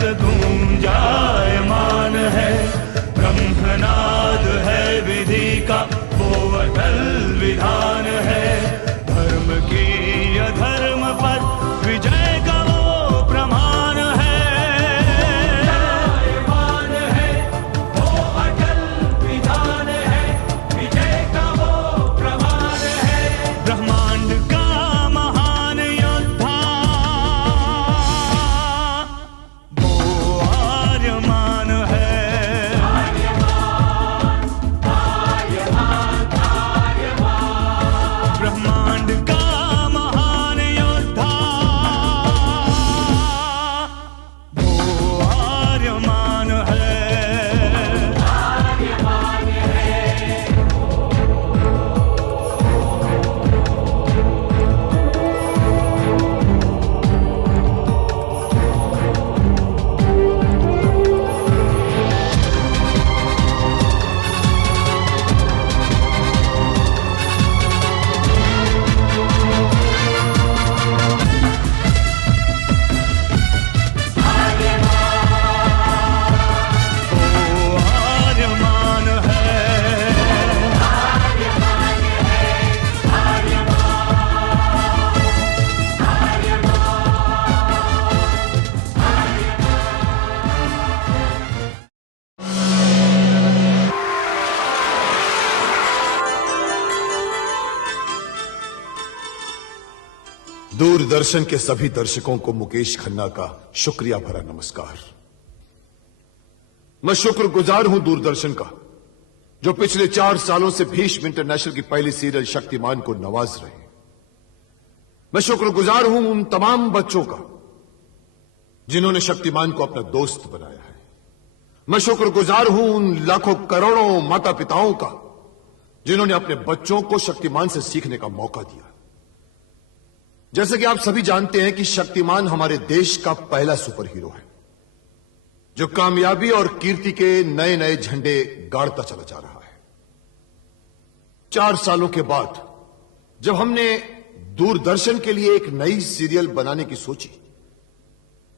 तक गूंजायमान है। ब्रह्मनाद है विधि का वो अटल विधान है। धर्म की अधर्म पर विजय का वो प्रमाण है। जायमान है वो अटल विधान है, विजय का वो प्रमाण है। ब्रह्मांड का महान योद्धा वो आर्यमान है। ब्रह्मांड का महान योद्धा वो आर्यमान है। दूरदर्शन के सभी दर्शकों को मुकेश खन्ना का शुक्रिया भरा नमस्कार। मैं शुक्रगुजार हूं दूरदर्शन का, जो पिछले 4 सालों से भीष्म इंटरनेशनल की पहली सीरियल शक्तिमान को नवाज रहे। मैं शुक्रगुजार हूं उन तमाम बच्चों का जिन्होंने शक्तिमान को अपना दोस्त बनाया है। मैं शुक्रगुजार हूं उन लाखों करोड़ों माता पिताओं का जिन्होंने अपने बच्चों को शक्तिमान से सीखने का मौका दिया। जैसे कि आप सभी जानते हैं कि शक्तिमान हमारे देश का पहला सुपर हीरो है जो कामयाबी और कीर्ति के नए नए झंडे गाड़ता चला जा रहा है। 4 सालों के बाद जब हमने दूरदर्शन के लिए एक नई सीरियल बनाने की सोची,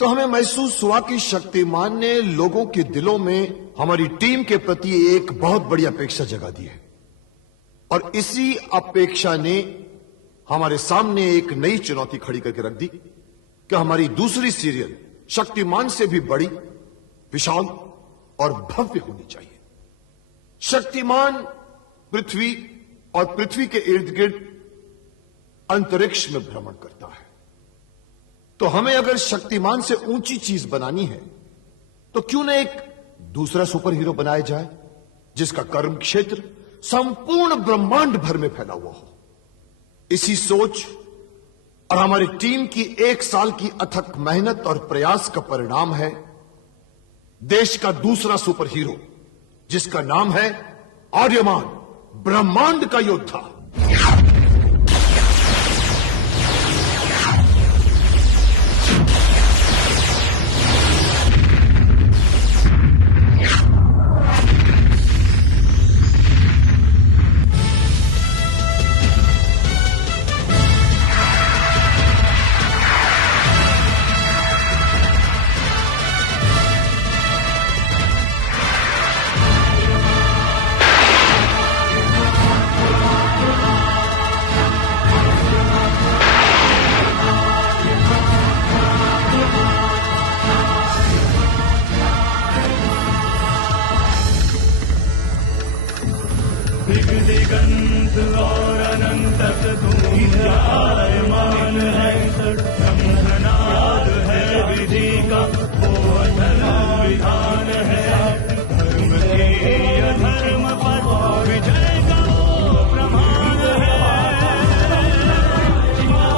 तो हमें महसूस हुआ कि शक्तिमान ने लोगों के दिलों में हमारी टीम के प्रति एक बहुत बड़ी अपेक्षा जगा दी है। और इसी अपेक्षा ने हमारे सामने एक नई चुनौती खड़ी करके रख दी कि हमारी दूसरी सीरियल शक्तिमान से भी बड़ी, विशाल और भव्य होनी चाहिए। शक्तिमान पृथ्वी और पृथ्वी के इर्द गिर्द अंतरिक्ष में भ्रमण करता है, तो हमें अगर शक्तिमान से ऊंची चीज बनानी है तो क्यों न एक दूसरा सुपर हीरो बनाया जाए जिसका कर्म क्षेत्र संपूर्ण ब्रह्मांड भर में फैला हुआ हो। इसी सोच और हमारी टीम की 1 साल की अथक मेहनत और प्रयास का परिणाम है देश का दूसरा सुपर हीरो, जिसका नाम है आर्यमान, ब्रह्मांड का योद्धा। दिगंत और अनंत तक गूंजायमान है। ब्रह्मनाद है विधि का वो अटल विधान है। धर्म की अधर्म पर विजय का वो प्रमाण है। ब्रह्मांड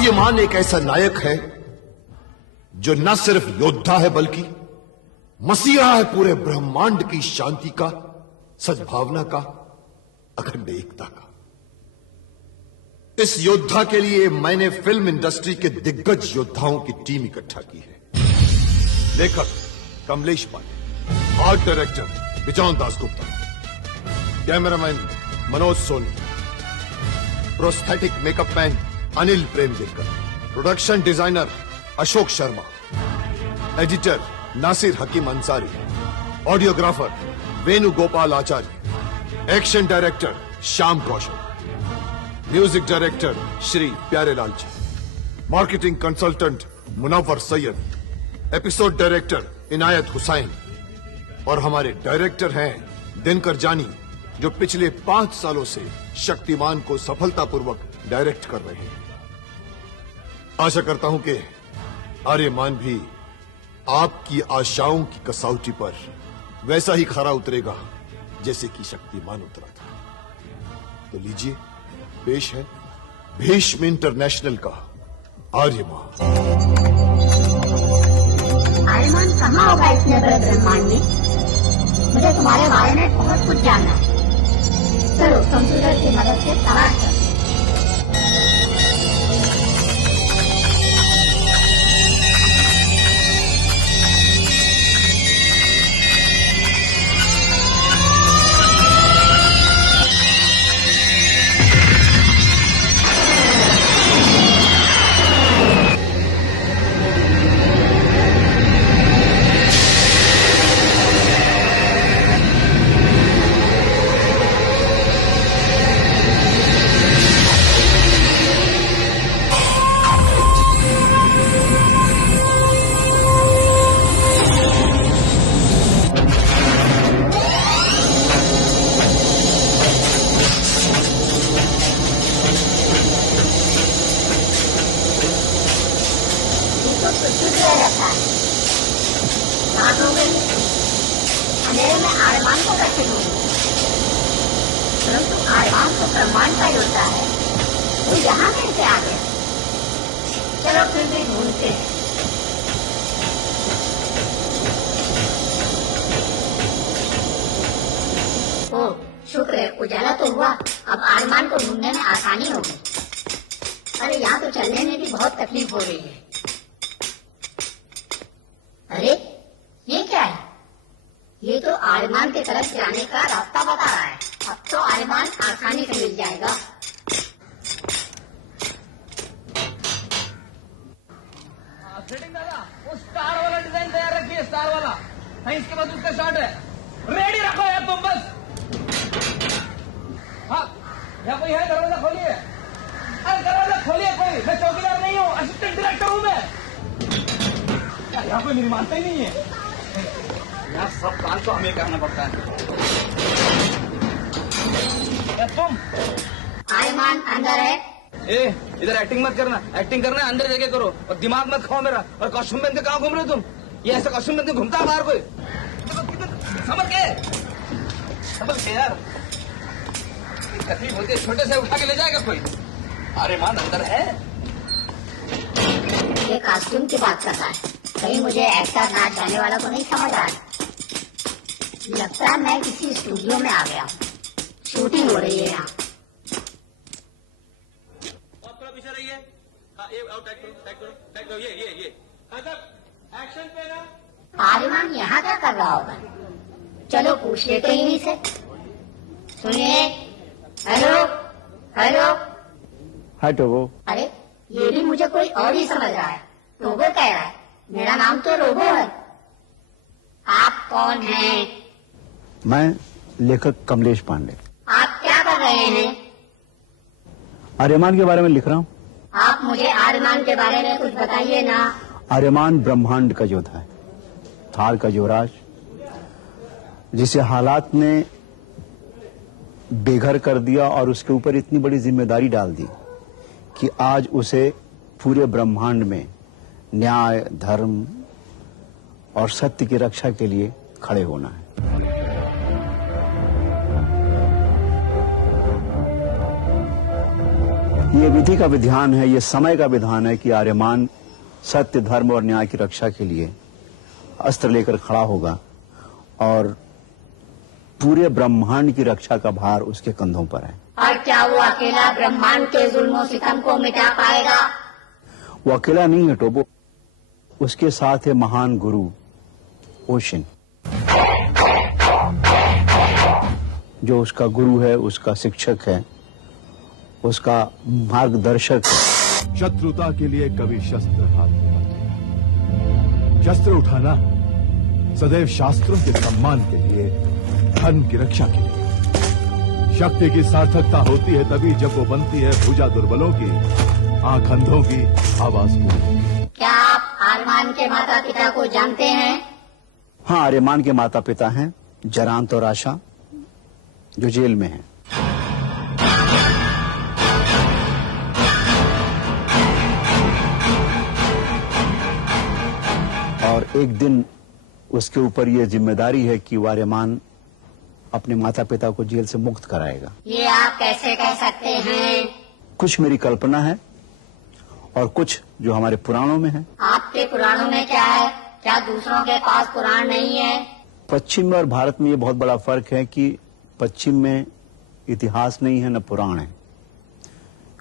आर्यमान एक ऐसा नायक है जो न सिर्फ योद्धा है बल्कि मसीहा है पूरे ब्रह्मांड की शांति का, सद्भावना का, अखंड एकता का। इस योद्धा के लिए मैंने फिल्म इंडस्ट्री के दिग्गज योद्धाओं की टीम इकट्ठा की है। लेखक Kamlesh Pandey, art director Vijon Dasgupta, cameraman Manoj Soni, prosthetic makeup man Anil Premdekar, production designer Ashok Sharma, editor Nasir Hakim Ansari, audiographer Venugopal Acharya, action director Shyam Kaushal, music director Shri Pyarelal ji, marketing consultant Munawwar Syed, episode director Inayat Hussain और हमारे डायरेक्टर हैं दिनकर जानी, जो पिछले 5 सालों से शक्तिमान को सफलतापूर्वक डायरेक्ट कर रहे हैं। आशा करता हूं कि आर्यमान भी आपकी आशाओं की कसौटी पर वैसा ही खरा उतरेगा जैसे कि शक्तिमान उतरा था। तो लीजिए, पेश है भीष्म इंटरनेशनल का आर्यमान। आर्यमान कहाँ होगा इतने बड़े ब्रह्मांड में? मुझे तुम्हारे बारे में बहुत कुछ जानना है। चलो कंप्यूटर की मदद से तलाश कर। अंधेरे में आर्यमान को कैसे ढूंढूं? परंतु आर्यमान तो ब्रह्मांड का योद्धा है, तो यहाँ कैसे आ गया? चलो फिर भी ढूंढते हैं। ओ शुक्र है, उजाला तो हुआ। अब आर्यमान को ढूंढने में आसानी होगी। अरे यहाँ तो चलने में भी बहुत तकलीफ हो रही है। अरे ये क्या है? ये तो आर्यमान की तरफ जाने का रास्ता बता रहा है। अब तो आर्यमान आसानी से मिल जाएगा। सेटिंग दादा, वो स्टार वाला डिजाइन तैयार रखिए, स्टार वाला। हाँ, इसके बाद उसका शॉट है। रेडी रखो यार तुम बस। हाँ, यहाँ कोई है? दरवाजा खोलिए। अरे दरवाजा खोलिए कोई। मैं चौकीदार नहीं हूँ, असिस्टेंट डायरेक्टर हूँ मैं। यहाँ कोई निर्माण ही नहीं है। यहाँ सब काम तो हमें करना पड़ता है। तुम आर्यमान अंदर है? ए, इधर एक्टिंग मत करना। एक्टिंग करना अंदर जगह करो और दिमाग मत खाओ मेरा। और कॉस्ट्यूम पहन के कहाँ घूम रहे हो तुम? ये ऐसा कॉस्ट्यूम पहन के घूमता है बाहर कोई? समझ के यार, तकलीफ होती है, छोटे से उठा के ले जाएगा कोई। आर्यमान अंदर है। ये कॉस्ट्यूम की बात कर रहा है। कहीं मुझे एक्टर नाच जाने वाला तो नहीं समझ रहा है। लगता है मैं किसी स्टूडियो में आ गया। शूटिंग हो रही है यहाँ। आप थोड़ा पीछे रहिए। हाँ, ये आओ, टैग करो, ये। हाँ सर, एक्शन पे ना। आर्यमान यहाँ क्या कर रहा होगा? चलो पूछ लेते ही नहीं से। सुनिए, हेलो। हाय टोगो। अरे ये भी मुझे कोई और ही समझ रहा है। टोगो कह रहा है। मेरा नाम तो रोबो है। आप कौन हैं? मैं लेखक कमलेश पांडे। आप क्या कर रहे हैं? आर्यमान के बारे में लिख रहा हूँ। आप मुझे आर्यमान के बारे में कुछ बताइए ना। आर्यमान ब्रह्मांड का योद्धा है, थार का युवराज, जिसे हालात ने बेघर कर दिया और उसके ऊपर इतनी बड़ी जिम्मेदारी डाल दी कि आज उसे पूरे ब्रह्मांड में न्याय, धर्म और सत्य की रक्षा के लिए खड़े होना है। ये विधि का विधान है, ये समय का विधान है कि आर्यमान सत्य, धर्म और न्याय की रक्षा के लिए अस्त्र लेकर खड़ा होगा और पूरे ब्रह्मांड की रक्षा का भार उसके कंधों पर है। और क्या वो अकेला ब्रह्मांड के जुल्मों सितम को मिटा पाएगा? वो अकेला नहीं है टोपो, उसके साथ है महान गुरु ओशिन, जो उसका गुरु है, उसका शिक्षक है, उसका मार्गदर्शक है। शत्रुता के लिए कभी शस्त्र हाथ में मत लेना। शस्त्र उठाना सदैव शास्त्रों के सम्मान के लिए, धर्म की रक्षा के लिए। शक्ति की सार्थकता होती है तभी जब वो बनती है भुजा दुर्बलों की, आंख अंधों की, आवाज को। क्या आप आर्यमान के माता पिता को जानते हैं? हाँ, आर्यमान के माता पिता हैं जरांत और आशा, जो जेल में हैं। और एक दिन उसके ऊपर यह जिम्मेदारी है कि आर्यमान अपने माता पिता को जेल से मुक्त कराएगा। ये आप कैसे कह सकते हैं? कुछ मेरी कल्पना है और कुछ जो हमारे पुराणों में है। आपके पुराणों में क्या है? क्या दूसरों के पास पुराण नहीं है? पश्चिम में और भारत में ये बहुत बड़ा फर्क है कि पश्चिम में इतिहास नहीं है, न पुराण है,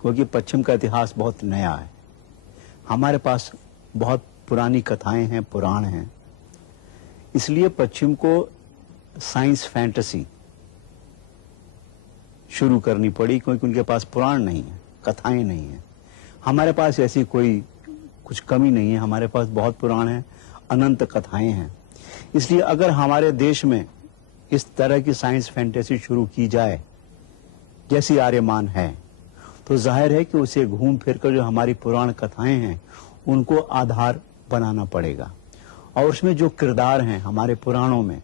क्योंकि पश्चिम का इतिहास बहुत नया है। हमारे पास बहुत पुरानी कथाएं हैं, पुराण हैं। इसलिए पश्चिम को साइंस फैंटेसी शुरू करनी पड़ी, क्योंकि उनके पास पुराण नहीं है, कथाएं नहीं है। हमारे पास ऐसी कोई कुछ कमी नहीं है, हमारे पास बहुत पुराण है, अनंत कथाएं हैं। इसलिए अगर हमारे देश में इस तरह की साइंस फैंटेसी शुरू की जाए जैसी आर्यमान है, तो जाहिर है कि उसे घूम फिर कर जो हमारी पुराण कथाएं हैं उनको आधार बनाना पड़ेगा। और उसमें जो किरदार हैं हमारे पुराणों में,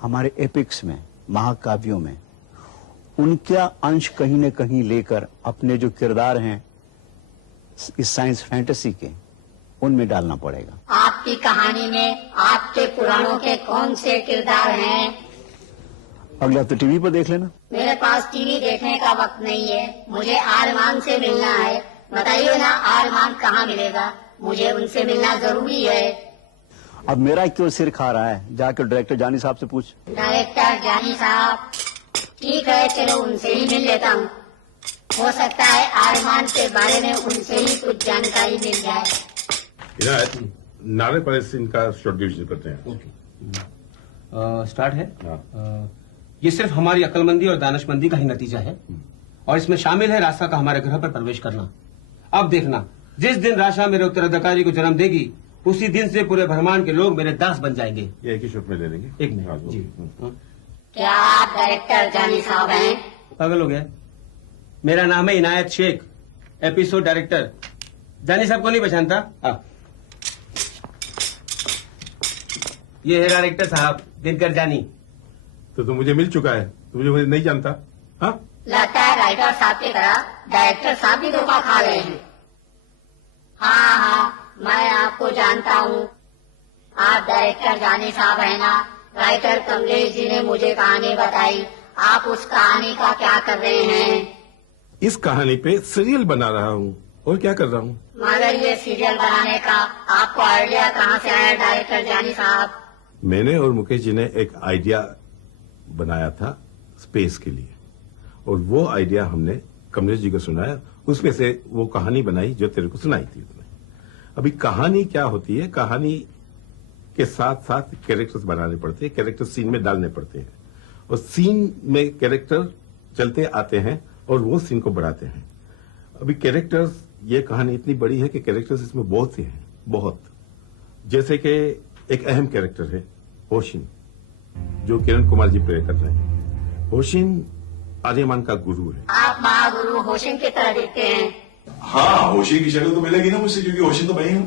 हमारे एपिक्स में, महाकाव्यों में, उनका अंश कहीं न कहीं लेकर अपने जो किरदार हैं इस साइंस फैंटेसी के, उनमें डालना पड़ेगा। आपकी कहानी में आपके पुराणों के कौन से किरदार हैं? अगला तो टीवी पर देख लेना। मेरे पास टीवी देखने का वक्त नहीं है, मुझे आर्यमान से मिलना है। बताइए ना, आर्यमान कहाँ मिलेगा? मुझे उनसे मिलना जरूरी है। अब मेरा क्यों सिर खा रहा है? जाकर डायरेक्टर जानी साहब से पूछ। डायरेक्टर जानी साहब? ठीक है, चलो उनसे ही मिल लेता हूँ। हो सकता है आर्यमान के बारे में उनसे ही कुछ जानकारी मिल जाए। नारे पर सीन का शॉर्ट डिवीजन करते हैं। स्टार्ट है। ये सिर्फ हमारी अक्लमंदी और दानिशमंदी का ही नतीजा है, और इसमें शामिल है राशा का हमारे ग्रह पर प्रवेश करना। अब देखना, जिस दिन राशा मेरे उत्तराधिकारी को जन्म देगी, उसी दिन से पूरे ब्रह्मांड के लोग मेरे दास बन जाएंगे। ये एक ही शॉट में ले लेंगे। एक मिनट जी। क्या आप डायरेक्टर जानी साहब हैं? पागल हो गया? मेरा नाम है इनायत शेख, एपिसोड डायरेक्टर। जानी साहब को नहीं पहचानता? ये है डायरेक्टर साहब, दिनकर जानी। तो मुझे मिल चुका है, तो मुझे नहीं जानता? हाँ, लगता है राइटर साहब की तरह डायरेक्टर साहब भी धोखा खा रहे हैं। हाँ हाँ, मैं आपको जानता हूँ। आप डायरेक्टर जानी साहब है ना? राइटर कमलेश जी ने मुझे कहानी बताई। आप उस कहानी का क्या कर रहे हैं? इस कहानी पे सीरियल बना रहा हूँ। और क्या कर रहा हूँ? मगर ये सीरियल बनाने का आपको आइडिया कहाँ से आया डायरेक्टर जानी साहब? मैंने और मुकेश जी ने एक आइडिया बनाया था स्पेस के लिए, और वो आइडिया हमने कमलेश जी को सुनाया। उसमें से वो कहानी बनाई जो तेरे को सुनाई थी उसने। अभी कहानी क्या होती है, कहानी के साथ साथ कैरेक्टर्स बनाने पड़ते हैं, कैरेक्टर सीन में डालने पड़ते हैं, और सीन में कैरेक्टर चलते आते हैं और वो सीन को बढ़ाते हैं। अभी कैरेक्टर्स, ये कहानी इतनी बड़ी है कि कैरेक्टर्स इसमें बहुत से हैं, बहुत। जैसे कि एक अहम कैरेक्टर है होशिन, जो किरण कुमार जी प्ले कर रहे हैं। होशिन आर्यमान का गुरु है। आप महागुरु होशिन की तरह दिखते हैं। हाँ, होशिन की शक्ल तो मिलेगी ना मुझसे, क्योंकि होशिन तो मैं ही हूँ।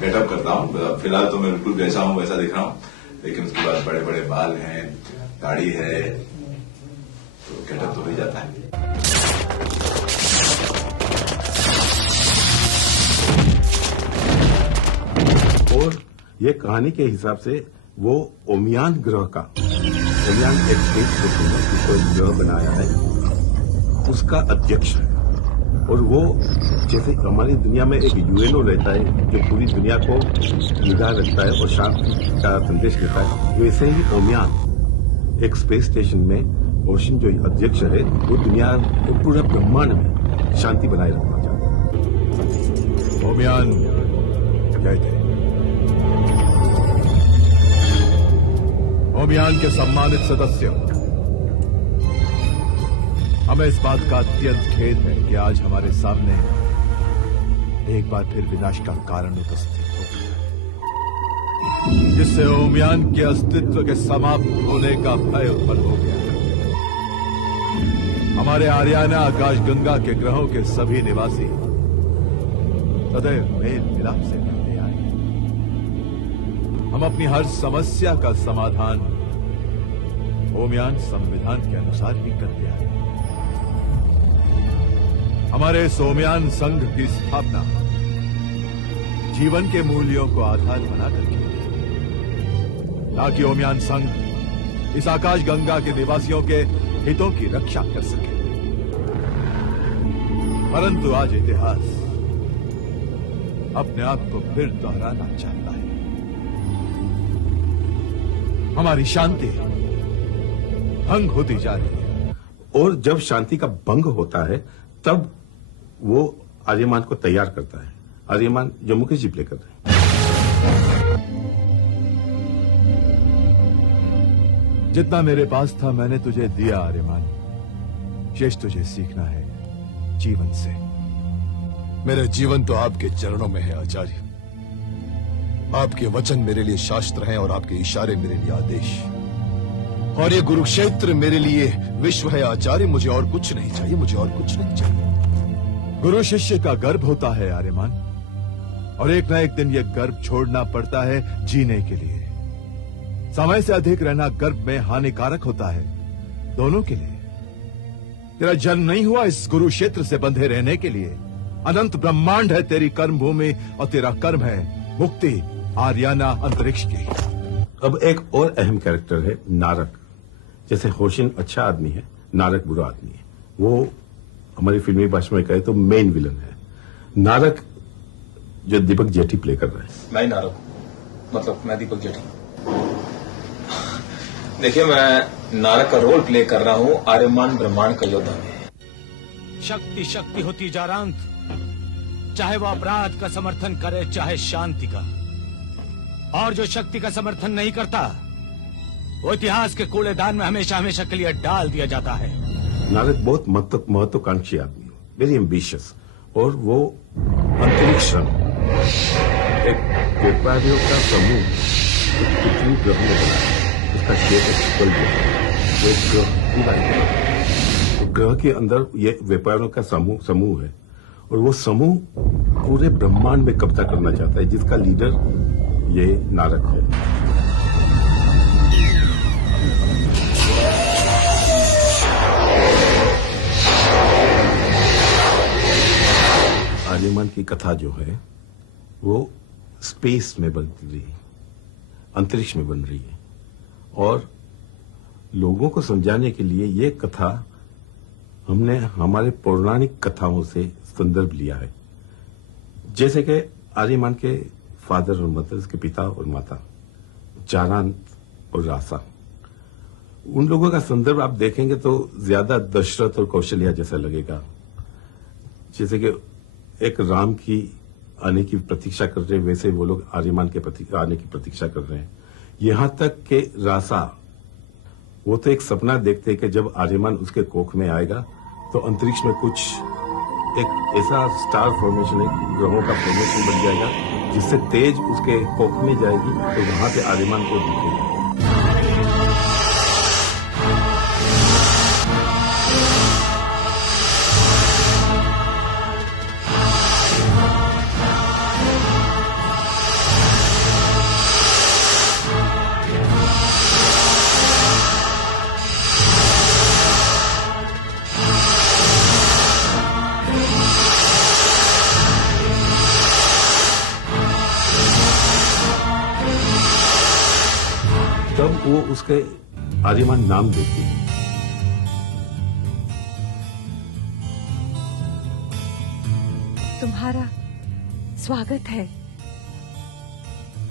गेटअप करता हूँ, फिलहाल तो मैं बिल्कुल जैसा हूँ वैसा दिख रहा हूँ, लेकिन उसके बाद बड़े बड़े बाल हैं, दाढ़ी है, तो गेटअप तो हो ही जाता है। और ये कहानी के हिसाब से वो ओमियान ग्रह का, ओमियान एक स्पेस जिसको एक ग्रह बनाया है, उसका अध्यक्ष है। और वो जैसे हमारी दुनिया में एक यूएनओ रहता है जो पूरी दुनिया को निगाह रखता है और शांति का संदेश देता है, वैसे ही ओमियान एक स्पेस स्टेशन में ओशन जो अध्यक्ष है वो दुनिया को पूरे ब्रह्मांड में शांति बनाए रखना चाहता है। ओमियान कहते हैं, ओमियान के सम्मानित सदस्यों, हमें इस बात का अत्यंत खेद है कि आज हमारे सामने एक बार फिर विनाश का कारण उपस्थित हो गया, जिससे ओमियान के अस्तित्व के समाप्त होने का भय उत्पन्न हो गया। हमारे आर्याना आकाशगंगा के ग्रहों के सभी निवासी सदैव मेल मिलाप से रहते आए। हम अपनी हर समस्या का समाधान ओमियान संविधान के अनुसार ही करते आए। हमारे ओमियान संघ की स्थापना जीवन के मूल्यों को आधार बनाकर की गई, ताकि ओमियान संघ इस आकाश गंगा के निवासियों के हितों की रक्षा कर सके। परंतु आज इतिहास अपने आप को फिर दोहराना चाहता है। हमारी शांति भंग होती जा रही है, और जब शांति का भंग होता है तब वो आर्यमान को तैयार करता है। आर्यमान जो मुकेश जी प्ले कर रहे हैं। जितना मेरे पास था मैंने तुझे दिया आर्यमान, शेष तुझे सीखना है जीवन से। मेरा जीवन तो आपके चरणों में है आचार्य। आपके वचन मेरे लिए शास्त्र हैं और आपके इशारे मेरे लिए आदेश, और ये कुरुक्षेत्र मेरे लिए विश्व है आचार्य। मुझे और कुछ नहीं चाहिए, मुझे और कुछ नहीं चाहिए। गुरु शिष्य का गर्भ होता है आर्यमान, और एक ना एक दिन यह गर्भ छोड़ना पड़ता है जीने के लिए। समय से अधिक रहना गर्भ में हानिकारक होता है दोनों के लिए। तेरा जन्म नहीं हुआ इस गुरु क्षेत्र से बंधे रहने के लिए। अनंत ब्रह्मांड है तेरी कर्म भूमि, और तेरा कर्म है मुक्ति आर्याना अंतरिक्ष की। अब एक और अहम कैरेक्टर है नारक। जैसे होशिन अच्छा आदमी है, नारक बुरा आदमी है। वो हमारी फिल्मी भाषा में कहे तो मेन विलन है। नारक जो दीपक जेठी प्ले कर रहा है। मैं नारक, मतलब मैं दीपक जेठी। देखिए, मैं नारक का रोल प्ले कर रहा हूं आर्यमान ब्रह्मांड का योद्धा में। शक्ति शक्ति होती जा रंत, चाहे वो अपराध का समर्थन करे चाहे शांति का। और जो शक्ति का समर्थन नहीं करता वो इतिहास के कूड़ेदान में हमेशा हमेशा के लिए डाल दिया जाता है। नारक बहुत महत्वाकांक्षी आदमी है, वेरी एम्बिशियस, और वो अंतरिक्ष एक व्यापारियों का समूह पृथ्वी ग्रह में बना है। उसका शेप एक ग्रह के अंदर ये व्यापारियों का समूह है, और वो समूह पूरे ब्रह्मांड में कब्जा करना चाहता है, जिसका लीडर ये नारक है। आर्यमान की कथा जो है वो स्पेस में बन रही है, अंतरिक्ष में बन रही है, और लोगों को समझाने के लिए ये कथा हमने हमारे पौराणिक कथाओं से संदर्भ लिया है। जैसे कि आर्यमान के फादर और मदर, उसके पिता और माता, चारांत और रासा, उन लोगों का संदर्भ आप देखेंगे तो ज्यादा दशरथ और कौशल्या जैसा लगेगा। जैसे कि एक राम की आने की प्रतीक्षा कर रहे हैं, वैसे वो लोग आर्यमान के आने की प्रतीक्षा कर रहे हैं। यहां तक कि रासा, वो तो एक सपना देखते हैं कि जब आर्यमान उसके कोख में आएगा तो अंतरिक्ष में कुछ एक ऐसा स्टार फॉर्मेशन, एक ग्रहों का फॉर्मेशन बन जाएगा जिससे तेज उसके कोख में जाएगी, तो वहां पे आर्यमान को दिखेगा। तब वो उसके आर्यमान नाम देती है। तुम्हारा स्वागत है।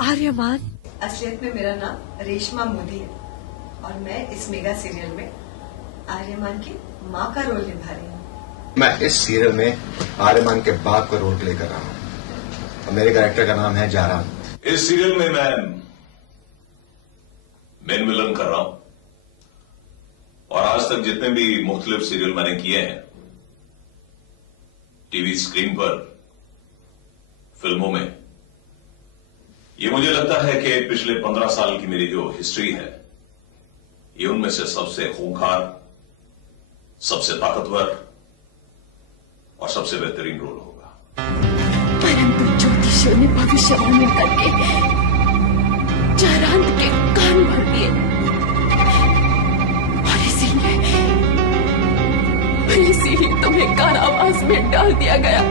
आर्यमान। असलियत में मेरा नाम रेशमा मोदी है और मैं इस मेगा सीरियल में आर्यमान की माँ का रोल निभा रही हूँ। मैं इस सीरियल में आर्यमान के बाप का रोल प्ले कर रहा हूँ और मेरे कैरेक्टर का नाम है जारान। इस सीरियल में मैं मेन विलन कर रहा हूं और आज तक जितने भी मुख्तलिफ सीरियल मैंने किए हैं, टीवी स्क्रीन पर, फिल्मों में, ये मुझे लगता है कि पिछले 15 साल की मेरी जो हिस्ट्री है, ये उनमें से सबसे खूंखार, सबसे ताकतवर और सबसे बेहतरीन रोल होगा। परंतु ज्योतिषियों ने भविष्यवाणी करके जारांत के कान भर दिए और इसीलिए तुम्हें कारावास में डाल दिया गया।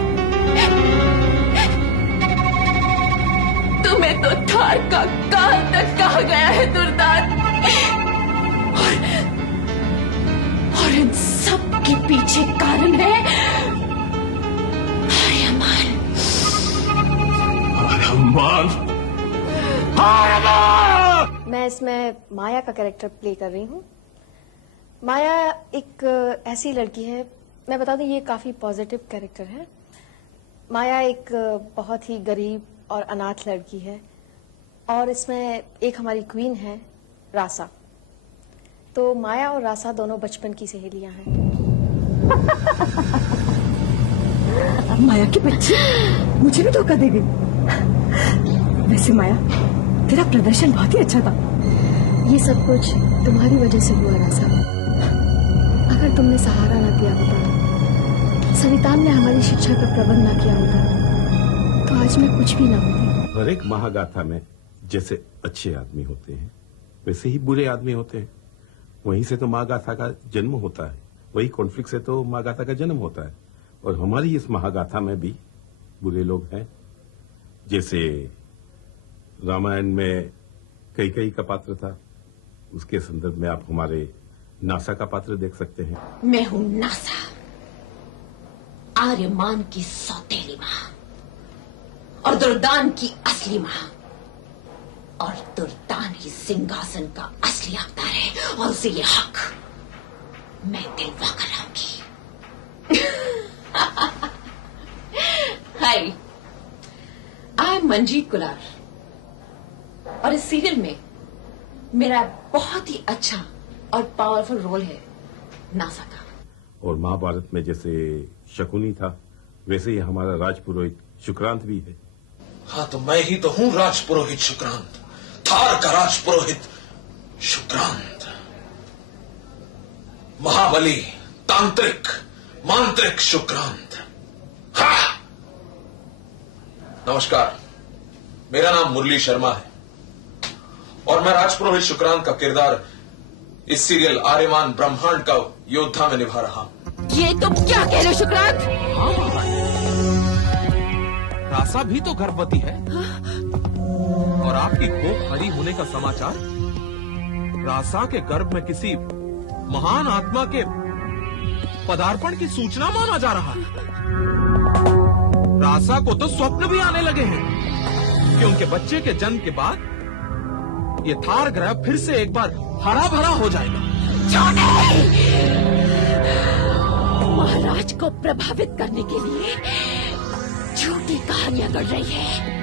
तुम्हें तो थार का काल तक कहा गया है दुर्दांत, और इन सब के पीछे कारण है आर्यमान। मैं इसमें माया का कैरेक्टर प्ले कर रही हूँ। माया एक ऐसी लड़की है, मैं बता दूं ये काफी पॉजिटिव कैरेक्टर है। माया एक बहुत ही गरीब और अनाथ लड़की है और इसमें एक हमारी क्वीन है रासा। तो माया और रासा दोनों बचपन की सहेलियां हैं। माया की बच्ची मुझे भी धोखा दे गई। वैसे माया, तेरा प्रदर्शन बहुत ही अच्छा था। ये सब कुछ तुम्हारी वजह से हुआ रासा। अगर तुमने सहारा ना दिया होता, संविधान ने हमारी शिक्षा का प्रबंध ना किया होता, तो आज मैं कुछ भी ना होती। हर एक महागाथा में जैसे अच्छे आदमी होते हैं, वैसे ही बुरे आदमी होते हैं। वहीं से तो महागाथा का जन्म होता है, वही कॉन्फ्लिक्ट से तो महागाथा का जन्म होता है। और हमारी इस महागाथा में भी बुरे लोग हैं। जैसे रामायण में कैकेयी का पात्र था, उसके संदर्भ में आप हमारे नासा का पात्र देख सकते हैं। मैं हूँ नासा, आर्यमान की सौतेली माँ और दुर्दान की असली माँ, और दुर्दान ही सिंहासन का असली अवतार है और उसे ये हक मैं दिलवा कर लाऊंगी। हाय, आई एम मंजीत कुलार और इस सीरियल में मेरा बहुत ही अच्छा और पावरफुल रोल है नासा का। और महाभारत में जैसे शकुनी था, वैसे ही हमारा राजपुरोहित शुक्रांत भी है। हाँ, तो मैं ही तो हूँ राजपुरोहित शुक्रांत, थार का राजपुरोहित शुक्रांत। महाबली, तांत्रिक, मांत्रिक शुक्रांत। हाँ! नमस्कार, मेरा नाम मुरली शर्मा है और मैं राजपुरोहित शुक्रांत का किरदार इस सीरियल आर्यमान ब्रह्मांड का योद्धा में निभा रहा हूं। ये तुम क्या कह रहे हो शुक्रांत? रासा भी तो गर्भवती है और आपकी कोख हरी होने का समाचार रासा के गर्भ में किसी महान आत्मा के पदार्पण की सूचना माना जा रहा है। रासा को तो स्वप्न भी आने लगे हैं कि उनके बच्चे के जन्म के बाद ये थार ग्रह फिर से एक बार हरा भरा हो जाएगा। महाराज को प्रभावित करने के लिए झूठी कहानियां गढ़ रही है।